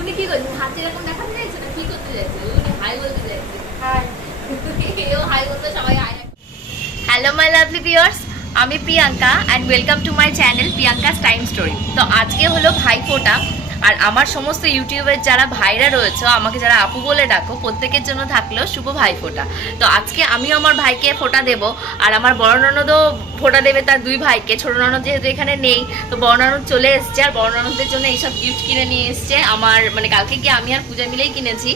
উনি কি করছেন হাত এরকম দেখাতে চাইছে না? কি করতে চাইছে? উনি হাই বলতে চাইছে। হাই। এও হাই বলতে সবাই hi hello my lovely viewers আমি Priyanka and welcome to my channel Priyanka's time story তো আজকে হলো ভাইফোঁটা। আর আমার সমস্ত ইউটিউবের যারা ভাইরা রয়েছে, আমাকে যারা আপু বলে ডাকো, প্রত্যেকের জন্য থাকল শুভ ভাইফোঁটা তো আজকে আমি আমার ভাইকে ফোঁটা দেব, আর আমার বড় ফোঁটা দেবে তার দুই ভাইকে। ছোট ননদ যেহেতু এখানে নেই, তো বড় চলে এসছে, আর বড় জন্য এইসব গিফট কিনে নিয়ে এসছে। আমার মানে কালকে গিয়ে আমি আর পূজা মিলেই কিনেছি।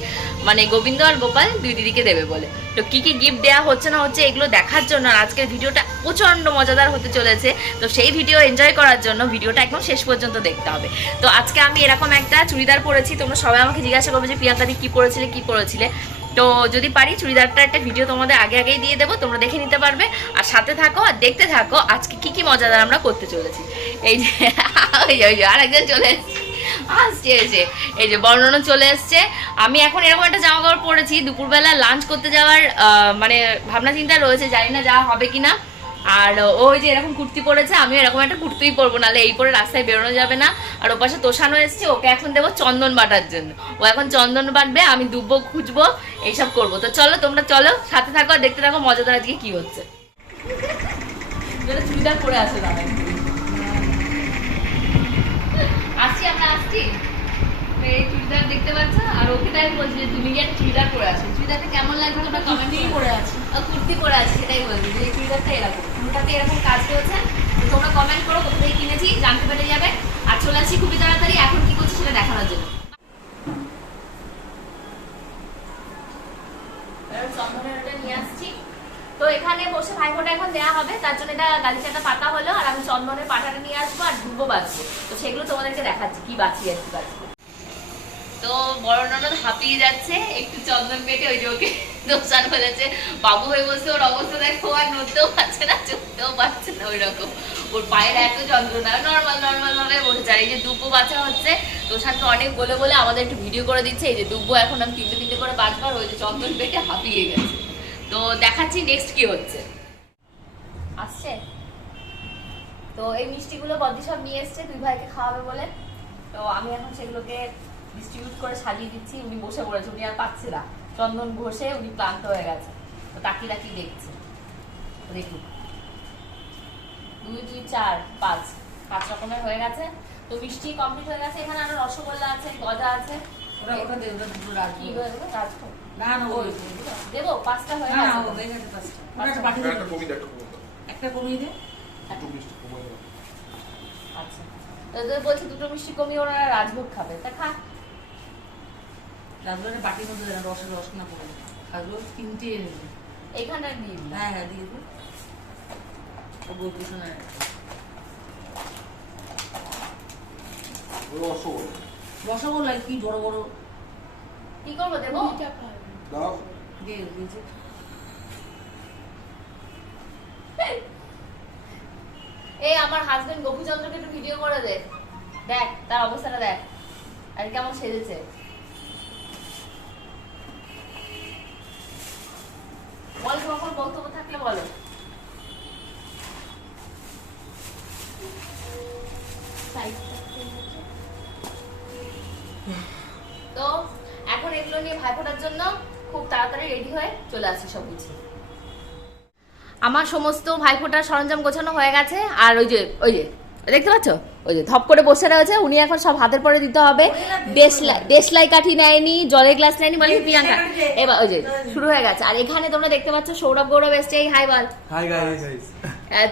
মানে গোবিন্দ আর গোপাল দুই দিদিকে দেবে বলে। তো কি কি গিফট দেওয়া হচ্ছে না হচ্ছে এগুলো দেখার জন্য আর আজকের ভিডিওটা প্রচণ্ড মজাদার হতে চলেছে। তো সেই ভিডিও এনজয় করার জন্য ভিডিওটা একদম শেষ পর্যন্ত দেখতে হবে। তো আজকে আমি এরকম একটা চুড়িদার পরেছি, তোমরা সবাই আমাকে জিজ্ঞাসা করবে যে প্রিয়াঙ্কা দি কী পরেছিলে কী পরেছিলে? তো যদি পারি চুড়িদারটা একটা ভিডিও তোমাদের আগে আগেই দিয়ে দেবো, তোমরা দেখে নিতে পারবে। আর সাথে থাকো আর দেখতে থাকো আজকে কি কি মজাদার আমরা করতে চলেছি। এই যে যে, আরেকজন চলে এসেছে। আসছে এসে এই যে বর্ণনা চলে এসছে আমি এখন এরকম একটা জামা কাপড় পরেছি, দুপুরবেলা লাঞ্চ করতে যাওয়ার মানে ভাবনা চিন্তা রয়েছে, জানি না যাওয়া হবে কিনা। আর ওই যে এরকম কুর্তি পরেছে, আমিও এরকম একটা কুর্তিই পরবো, নাহলে এই পরে রাস্তায় বেরোনো যাবে না। আর ও পাশে তোষানো এসছে, ওকে এখন দেবো চন্দন বাটার জন্য। ও এখন চন্দন বাটবে, আমি দুব্বো খুঁজবো, এইসব করব। তো চলো, তোমরা চলো, সাথে থাকো আর দেখতে থাকো মজাদার আজকে কি হচ্ছে। চুড়িদার পরে আসো দাদা। আসছি আমরা আসছি। এই চুড়িদার দেখতে পাচ্ছ? আর ওকে তাই বলছি যে তুমি একটা চুড়িদার পরে আসো চুড়িদারটা কেমন লাগবে তোমরা কমেন্ট করে। আছি। কুর্তি পরে আছি সেটাই বলছি যে চুড়িদারটা এরকম। পুরোটাতে এরকম কাজ করেছে? তোমরা কমেন্ট করো কোথা থেকে কিনেছি জানতে পেরে যাবে। আর চলে আসছি খুবই তাড়াতাড়ি এখন কি করছি সেটা দেখানোর জন্য। চন্দনের ওটা নিয়ে আসছি। তো এখানে বসে ভাইফোঁটা এখন দেওয়া হবে, তার জন্য এটা গালিচাটা পাতা হলো, আর আমি চন্দনের পাটাটা নিয়ে আসব আর ডুবো বাঁচবো। তো সেগুলো তোমাদেরকে দেখাচ্ছি, কি বাঁচি আর বাঁচবো। তো বড় ননদ হাঁপিয়ে যাচ্ছে, একটু চন্দন পেটে ওই যে ওকে দোষান হয়েছে বাবু হয়ে বসে ওর অবস্থা দেখো, আর নড়তেও পারছে না চলতেও পারছে না ওই রকম ওর পায়ের এত যন্ত্রণা, নর্মাল নর্মাল ভাবে বসেছে। আর এই যে দুব্বো বাচ্চা হচ্ছে তোষানকে অনেক বলে বলে আমাদের একটু ভিডিও করে দিচ্ছে। এই যে দুব্বো এখন আমি তিনটে তিনটে করে বাঁচবার ওই যে চন্দন পেটে হাঁপিয়ে গেছে। তো দেখাচ্ছি নেক্সট কি হচ্ছে। আসছে? তো এই মিষ্টিগুলো বদি সব নিয়ে এসছে দুই ভাইকে খাওয়াবে বলে। তো আমি এখন সেগুলোকে ডিস্ট্রিবিউট করে সাজিয়ে দিচ্ছি উনি বসে পড়েছে উনি আর পাচ্ছে না। চন্দন ঘষে উনি ক্লান্ত হয়ে গেছে। তো তাকিয়ে তাকিয়ে দেখছে? দেখুন। দুই দুই চার পাঁচ। পাঁচ রকমের হয়ে গেছে। তো মিষ্টি কমপ্লিট হয়ে গেছে। এখানে আরও রসগোল্লা আছে গজা আছে। ওটা ওটা দে ওটা দুটো রাখব কি হয়ে গেলো? রাখব? না না ওই দেবো পাঁচটা হয়ে না না গেছে। হয়ে গেছে পাঁচটা। ওটা একটা পাঠিয়ে একটা দে কমিয়ে দে, একটা কমিয়ে দে। একটা কমিয়ে দে। একটু মিষ্টি কমিয়ে দাও। আচ্ছা। তো বলছে দুটো মিষ্টি কমিয়ে ওনারা রাজভোগ খাবে। তা খা। রাজবাড়ির বাটির মধ্যে দেন রসের রস না পড়ে রাজবাড়ি তিনটে এনে এখানে হ্যাঁ হ্যাঁ দিয়ে দে। ও রসগোল্লা। রসগোল্লা কি বড় বড় কি করব দেবো? এই আমার হাজবেন্ড ভিডিও করে দে। দেখ তার অবস্থাটা দেখ। আর কেমন সেজেছে বল কখন বক্তব্য থাকলে বলো তো এখন এগুলো নিয়ে ভাইফোঁটার জন্য খুব তাড়াতাড়ি রেডি হয়ে চলে আসি সব কিছু। আমার সমস্ত ভাইফোঁটার সরঞ্জাম গোছানো হয়ে গেছে আর ওই যে ওই যে দেখতে পাচ্ছ? ওই যে ধপ করে বসে রয়েছে উনি এখন সব হাতের পরে দিতে হবে। দেশলাই দেশলাই কাঠি নেয়নি জলের গ্লাস নেয়নি মানে প্রিয়াঙ্কা। এবার ওই যে শুরু হয়ে গেছে। আর এখানে তোমরা দেখতে পাচ্ছ সৌরভ গৌরব এসছে। এই হাই বল। হাই গাইস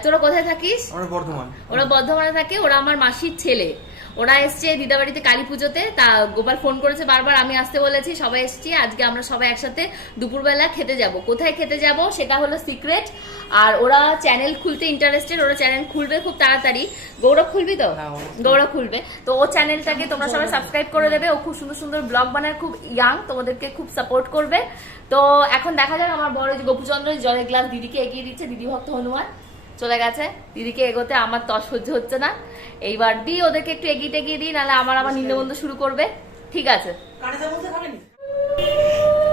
তোরা কোথায় থাকিস? আমরা বর্ধমান। ওরা বর্ধমানে থাকে ওরা আমার মাসির ছেলে। ওরা এসছে দিদাবাড়িতে কালী পুজোতে। তা গোপাল ফোন করেছে বারবার আমি আসতে বলেছি সবাই এসছি আজকে আমরা সবাই একসাথে দুপুরবেলা খেতে যাব। কোথায় খেতে যাব সেটা হলো সিক্রেট। আর ওরা চ্যানেল খুলতে ইন্টারেস্টেড ওরা চ্যানেল খুলবে খুব তাড়াতাড়ি। গৌরব খুলবি তো? হ্যাঁ, গৌরব খুলবে। তো ও চ্যানেলটাকে তোমরা সবাই সাবস্ক্রাইব করে দেবে। ও খুব সুন্দর সুন্দর ব্লগ বানায় খুব ইয়াং তোমাদেরকে খুব সাপোর্ট করবে। তো এখন দেখা যাক আমার বড় যে গোপুচন্দ্র জলের গ্লাস দিদিকে এগিয়ে দিচ্ছে দিদি ভক্ত হনুমান। চলে গেছে। দিদিকে এগোতে আমার তো সহ্য হচ্ছে না। এইবার দিই ওদেরকে একটু এগিয়ে টেগিয়ে দিই নাহলে আমার আবার নিম্নবন্ধ শুরু করবে। ঠিক আছে।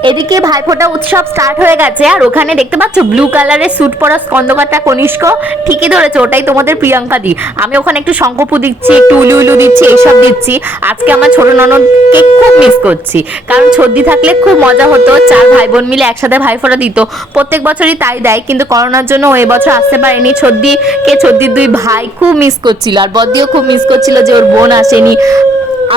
এদিকে ভাইফোঁটা উৎসব স্টার্ট হয়ে গেছে, আর ওখানে দেখতে পাচ্ছ ব্লু কালারের স্যুট পরা স্কন্দকাটা কনিষ্ক ঠিকই ধরেছে, ওটাই তোমাদের প্রিয়াঙ্কা দি। আমি ওখানে একটু শঙ্কপু দিচ্ছি, একটু উলু উলু দিচ্ছি, এইসব দিচ্ছি। আজকে আমার ছোট ননদকে খুব মিস করছি, কারণ সর্দি থাকলে খুব মজা হতো, চার ভাই বোন মিলে একসাথে ভাইফোঁটা দিত। প্রত্যেক বছরই তাই দেয়, কিন্তু করোনার জন্য ও এবছর আসতে পারেনি। সর্দিকে সর্দির দুই ভাই খুব মিস করছিল, আর বদিও খুব মিস করছিল যে ওর বোন আসেনি।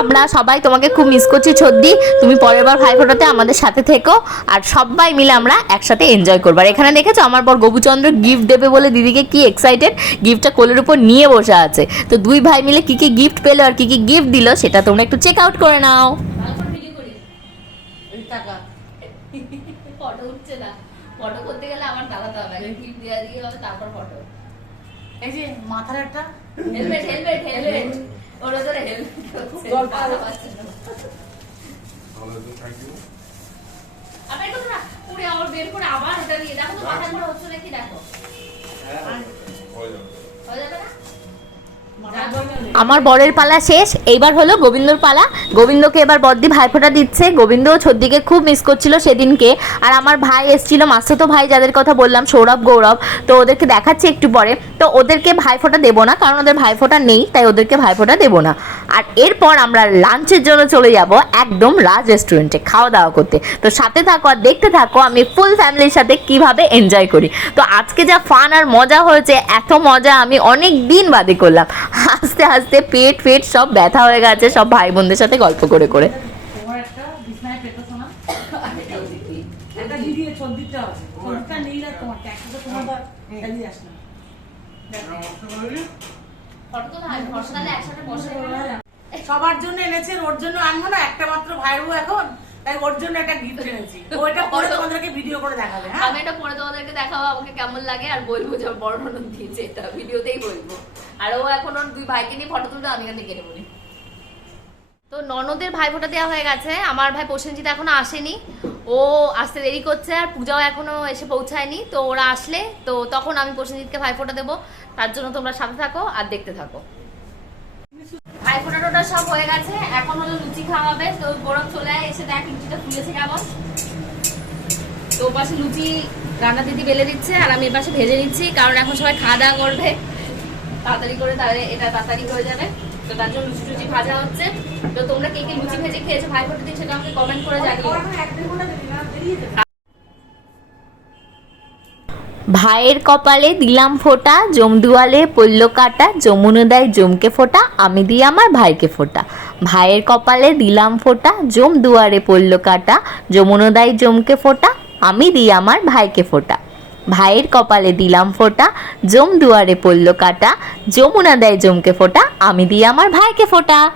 আমরা সবাই তোমাকে খুব মিস করছি ছদ্দি তুমি পরের বার ভাই ফোটাতে আমাদের সাথে থেকো আর সবাই মিলে আমরা একসাথে এনজয় করব। আর এখানে দেখেছ আমার পর গবুচন্দ্র গিফট দেবে বলে দিদিকে কি এক্সাইটেড গিফটটা কোলের উপর নিয়ে বসে আছে। তো দুই ভাই মিলে কি কি গিফট পেল আর কি কি গিফট দিল সেটা তোমরা একটু চেক আউট করে নাও। তারপর ভিডিও করিস এই টাকা। ফটো উঠছে না। ফটো করতে গেলে আমার দাঁড়াতে হবে। ক্লিপ দেওয়া দিয়ে তারপর ফটো এই যে মাথার একটা হেলমেট হেলমেট হেলমেট ওরা ধরে হেলমেট থ্যাংক ইউ আমি একটু না পুরে আবার বের করে আবার এটা দিয়ে দেখো তো মাথা করে হচ্ছে নাকি দেখো। হ্যাঁ হয়ে যাবে। হয়ে যাবে না। আমার বরের পালা শেষ, এইবার হলো গোবিন্দর পালা। গোবিন্দকে এবার বদ্দি ভাইফোঁটা দিচ্ছে। গোবিন্দ ছদ্দিকে খুব মিস করছিল সেদিনকে। আর আমার ভাই এসেছিল মাস্তুতো ভাই যাদের কথা বললাম, সৌরভ, গৌরব, তো ওদেরকে দেখাচ্ছি একটু পরে। তো ওদেরকে ভাইফোঁটা দেবো না, কারণ ওদের ভাইফোঁটা নেই, তাই ওদেরকে ভাইফোঁটা দেবো না। আর এরপর আমরা লাঞ্চের জন্য চলে যাব একদম রাজ রেস্টুরেন্টে, খাওয়া দাওয়া করতে। তো সাথে থাকো আর দেখতে থাকো আমি ফুল ফ্যামিলির সাথে কীভাবে এনজয় করি। তো আজকে যা ফান আর মজা হয়েছে, এত মজা আমি অনেক দিন বাদে করলাম। হাসতে হাসতে পেট ফেট সব ব্যথা হয়ে গেছে সব ভাই বোনদের সাথে গল্প করে করে। না সবার জন্য এনেছেন ওর জন্য আনব না একটা মাত্র ভাইয়ের এখন। তাই ওর জন্য একটা গিফট এনেছি। ওইটা পরে তোমাদেরকে ভিডিও করে দেখাবে হ্যাঁ? আমি এটা পরে তোমাদেরকে দেখাবো আমাকে কেমন লাগে আর বলব যে আমার বড় ননদ দিয়েছে এটা ভিডিওতেই বলব। আর ও এখন ওর দুই ভাইকে নিয়ে ফটো তুলতে আমি এখান থেকে নেব। তো ননদের ভাই ফোঁটা দেওয়া হয়ে গেছে আমার ভাই প্রসেনজিৎ এখনও আসেনি। ও আসতে দেরি করছে আর পূজাও এখনও এসে পৌঁছায়নি। তো ওরা আসলে তো তখন আমি প্রসেনজিৎকে ভাই ফোঁটা দেবো তার জন্য তোমরা সাথে থাকো আর দেখতে থাকো। ভাই সব হয়ে গেছে। এখন হলো লুচি খাওয়াবে। তো গরম চলে এসে দেখ লুচিটা ফুলেছে কেমন। তো পাশে লুচি রান্না দিদি বেলে দিচ্ছে, আর আমি এ পাশে ভেজে নিচ্ছি, কারণ এখন সবাই খাওয়া দাওয়া করবে। তাড়াতাড়ি করে তাহলে এটা তাড়াতাড়ি হয়ে যাবে। তো তার জন্য লুচি টুচি ভাজা হচ্ছে। তো তোমরা কে কে লুচি ভেজে খেয়েছো? ভাই ফোটা সেটা আমাকে কমেন্ট করে জানিও। ভাইয়ের কপালে দিলাম ফোঁটা জমদুয়ালে পড়ল কাটা, যমুনদায় জমকে ফোঁটা, আমি দিই আমার ভাইকে ফোঁটা। ভাইয়ের কপালে দিলাম ফোঁটা জম দুয়ারে পড়ল কাটা, যমুনদায় জমকে ফোঁটা, আমি দিই আমার ভাইকে ফোঁটা। ভাইয়ের কপালে দিলাম ফোঁটা জম দুয়ারে পড়ল কাটা যমুনা দেয় জমকে ফোঁটা, আমি দিই আমার ভাইকে ফোঁটা।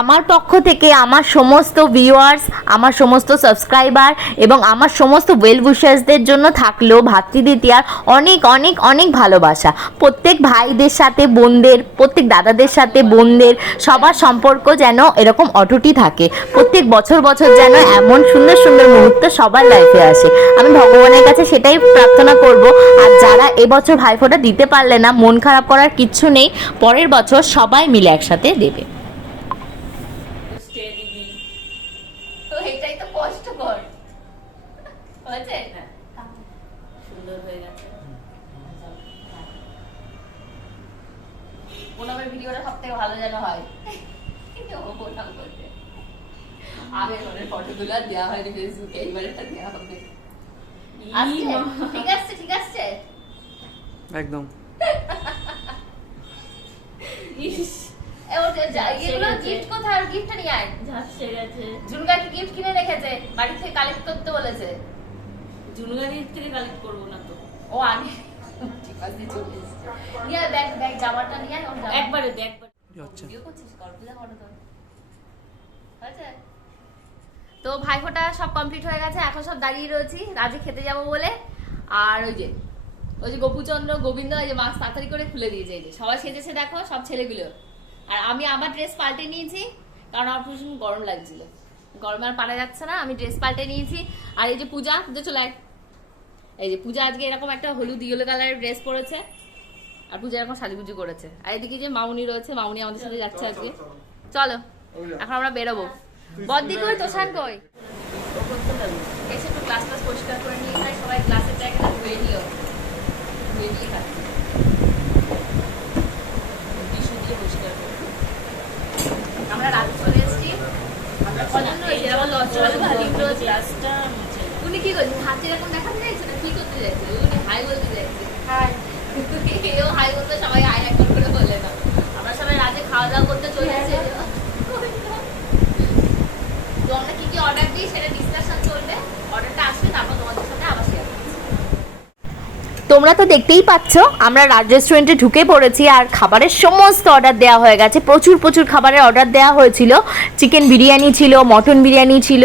আমার পক্ষ থেকে আমার সমস্ত ভিউয়ার্স আমার সমস্ত সাবস্ক্রাইবার এবং আমার সমস্ত ওয়েল উইশার্সদের জন্য থাকল ভাতৃদ্বিতীয়ার অনেক অনেক অনেক ভালোবাসা। প্রত্যেক ভাইদের সাথে বোনদের, প্রত্যেক দাদাদের সাথে বোনদের সবার সম্পর্ক যেন এরকম অটুটি থাকে। প্রত্যেক বছর বছর যেন এমন সুন্দর সুন্দর মুহূর্ত সবার লাইফে আসে। আমি ভগবানের কাছে সেটাই প্রার্থনা করব। আর যারা এবছর ভাইফোঁটা দিতে পারলে না, মন খারাপ করার কিচ্ছু নেই, পরের বছর সবাই মিলে একসাথে দেবে স্টে দিবি তো এটাই তো কষ্টকর হয়েছে সুন্দর হয়ে গেছে ওনামের ভিডিওটা সব থেকে ভালো যেন হয়। আগের আর দেওয়া হয়নি ফেসবুকে দেওয়া হবে। ঠিক আছে ঠিক আছে। একদম। ইস এ ওর যে যা- এগুলো গিফট কোথায়? গিফট নিয়ে আয়। গেছে গিফট কিনে রেখেছে? বাড়ি থেকে কালেক্ট করতে বলেছে। জুনগাড়ির থেকে কালেক্ট করব না তো। ও আগে ঠিক আছে চলে এসেছে। নিয়ে ব্যাগ ব্যাগ জামাটা নিয়ে আয় ওর একবারে করো তো ভাইফোঁটা সব কমপ্লিট হয়ে গেছে এখন সব দাঁড়িয়ে রয়েছি রাজে খেতে যাব বলে আর ওই যে ওই যে গোপুচন্দ্র গোবিন্দ ওই যে মাস্ক তাড়াতাড়ি করে খুলে দিয়েছে এই যে সবাই সেজেছে দেখো সব ছেলেগুলো আর আমি আমার ড্রেস পাল্টে নিয়েছি কারণ আমার ভীষণ গরম লাগছিল গরমে আর পারা যাচ্ছে না আমি ড্রেস পাল্টে নিয়েছি আর এই যে পূজা পূজা চলে এই যে পূজা আজকে এরকম একটা হলুদ ইয়েলো কালারের ড্রেস পরেছে আর পূজা এরকম সাজুগুজু করেছে। আর এদিকে যে মাউনি রয়েছে মাউনি আমাদের সাথে যাচ্ছে আজকে। চলো এখন আমরা বেরোবো। বদ্দি কই তোষান কই? এসে একটু গ্লাস গ্লাস পরিষ্কার করে নিয়ে খাই সবাই গ্লাসের জায়গাটা ধুয়ে নিও। ধুয়ে নিয়ে খাচ্ছি টিস্যু দিয়ে পরিষ্কার করে আমরা রাতে চলে এসেছি। আমরা কজন রয়েছি? আমার লজ্জা লাগে ভালো রয়েছে। উনি কি করছে? হাতে এরকম দেখাতে চাইছে না? কি করতে চাইছে? উনি হাই বলতে চাইছে। হাই। হাই বলতে সবাই আয় একবার করে বলে না। আমরা সবাই রাতে খাওয়া দাওয়া করতে চলে এসেছি তো আমরা কি কি অর্ডার দিই সেটা ডিসকাশন চলবে অর্ডারটা আসবে তারপর তোমাদের সাথে আবার শেয়ার তোমরা তো দেখতেই পাচ্ছ, আমরা রাজ রেস্টুরেন্টে ঢুকে পড়েছি আর খাবারের সমস্ত অর্ডার দেওয়া হয়ে গেছে। প্রচুর প্রচুর খাবারের অর্ডার দেওয়া হয়েছিল। চিকেন বিরিয়ানি ছিল মটন বিরিয়ানি ছিল,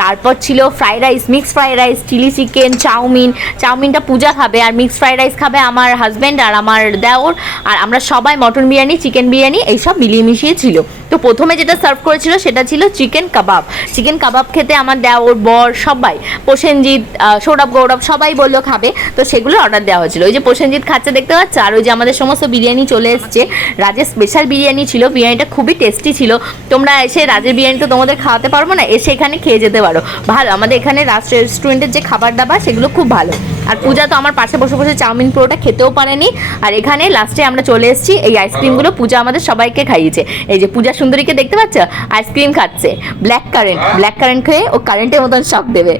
তারপর ছিল fried rice mix fried rice chilli chicken chowmein. চাউমিনটা পূজা খাবে আর মিক্স ফ্রাইড রাইস খাবে আমার হাজব্যান্ড আর আমার দেওর। আর আমরা সবাই মটন বিরিয়ানি চিকেন বিরিয়ানি, এইসব মিলিয়ে মিশিয়ে ছিল। তো প্রথমে যেটা সার্ভ করেছিল সেটা ছিল চিকেন কাবাব চিকেন কাবাব খেতে আমার দেওর বর সবাই, প্রসেনজিৎ সৌরভ, গৌরব সবাই বলল খাবে। তো সেগুলো অর্ডার দেওয়া হয়েছিল। ওই যে প্রসেনজিৎ খাচ্ছে দেখতে পাচ্ছ? আর ওই যে আমাদের সমস্ত বিরিয়ানি চলে এসছে। রাজের স্পেশাল বিরিয়ানি ছিল, বিরিয়ানিটা খুবই টেস্টি ছিল। তোমরা এসে রাজের বিরিয়ানি তো তোমাদের খাওয়াতে পারব না, এসে এখানে খেয়ে যেতে পারো। ভালো, আমাদের এখানে রাজ রেস্টুরেন্টের যে খাবার দাবার, সেগুলো খুব ভালো। আর পূজা তো আমার পাশে বসে বসে চাউমিন পুরোটা খেতেও পারেনি। আর এখানে লাস্টে আমরা চলে এসেছি এই আইসক্রিমগুলো পূজা আমাদের সবাইকে খাইয়েছে। এই যে পূজা সুন্দরীকে দেখতে পাচ্ছ? আইসক্রিম খাচ্ছে। ব্ল্যাক কারেন্ট ব্ল্যাক কারেন্ট খেয়ে ও কারেন্টের মতন শখ দেবে।